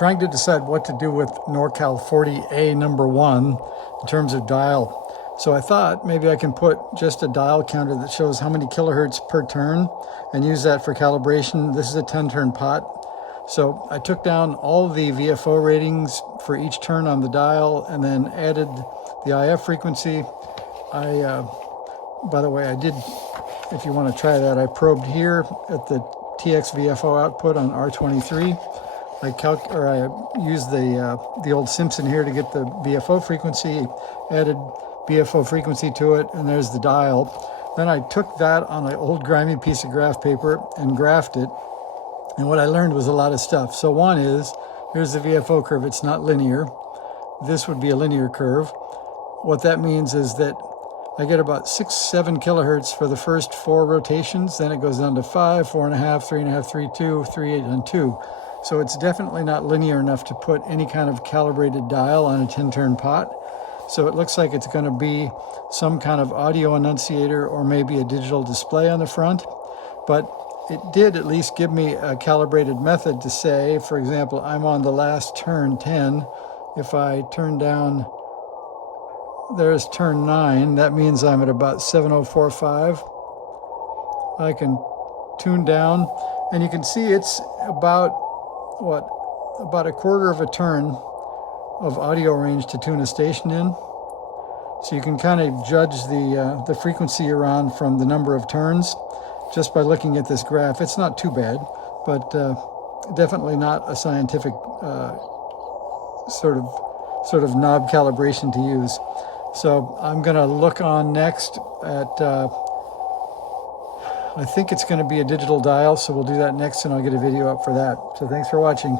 trying to decide what to do with NC40A #1 in terms of dial. So I thought maybe I can put just a dial counter that shows how many kilohertz per turn and use that for calibration. This is a 10-turn pot. So I took down all the VFO ratings for each turn on the dial and then added the IF frequency. By the way, I did, if you want to try that, I probed here at the TX VFO output on R23. I used the old Simpson here to get the VFO frequency, added VFO frequency to it, and there's the dial. Then I took that on an old grimy piece of graph paper and graphed it. And what I learned was a lot of stuff. So one is, here's the VFO curve. It's not linear. This would be a linear curve. What that means is that I get about 6-7 kilohertz for the first 4 rotations. Then it goes down to 5, 4.5, 3.5, 3, 2, 3, 8, and 2. So it's definitely not linear enough to put any kind of calibrated dial on a 10-turn pot. So it looks like it's going to be some kind of audio enunciator or maybe a digital display on the front. But it did at least give me a calibrated method to say, for example, I'm on the last turn 10. If I turn down, there's turn 9, that means I'm at about 7045. I can tune down, and you can see it's about, about a quarter of a turn of audio range to tune a station in. So you can kind of judge the frequency you're on from the number of turns just by looking at this graph. It's not too bad, but definitely not a scientific sort of knob calibration to use. So I'm going to look on next at, I think it's going to be a digital dial, so we'll do that next and I'll get a video up for that. So thanks for watching.